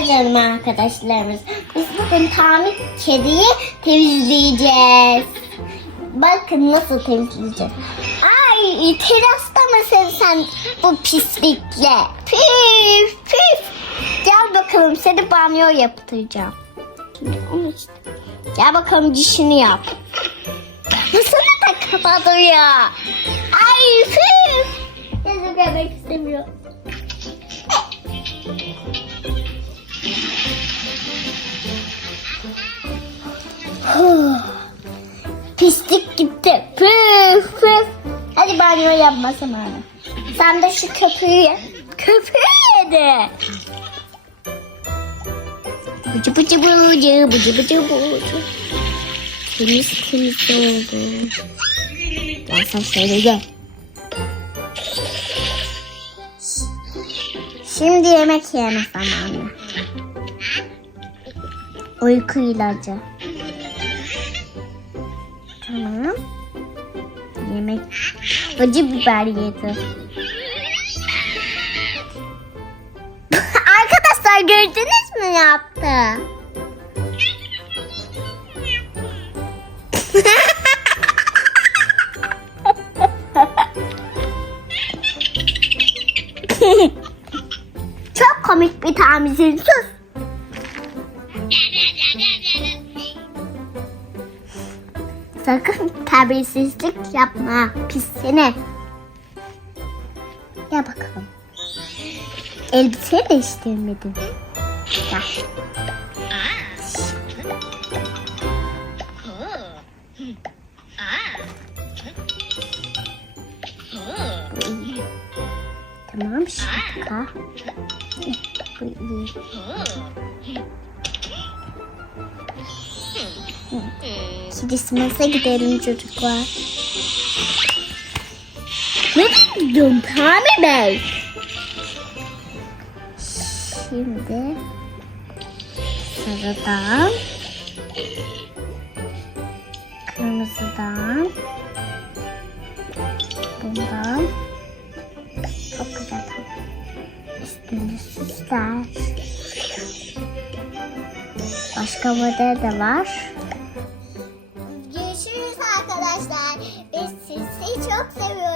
Merhaba arkadaşlarımız. Biz bugün Tamir kediyi temizleyeceğiz. Bakın nasıl temizleyeceğiz. Ay terasta mısın sen bu pislikle? Püf püf. Gel bakalım seni banyo yaptıracağım. Gel bakalım dişini yap. Nasıl da kapadım ya? Ay püf. Yazık yemek istemiyor. Pislik gitti. Püf püf. Hadi banyo yapmasın bana. Sen de şu köpüğü ye. Köpüğü yedi. Bıcı bıcı bıcı bıcı bıcı bıcı. Temiz temiz oldu. Gel sen şöyle gel. Şimdi yemek yeme zamanı. Uyku ilacı. Tamam. Yemek. Acı biber yedi. Arkadaşlar gördünüz mü yaptı? Çok komik bir tamircin sus. Sakın terbiyesizlik yapma pis seni. Gel bakalım. Elbise değiştirmedin. Gel. Tamam şaka. Bu iyi. Kilismese gidelim çocuklar. Ne gidiyorsun Pami Bey? Şimdi sarıdan kırmızıdan bundan güzel üstünde süsler başka model de var çok seviyorum.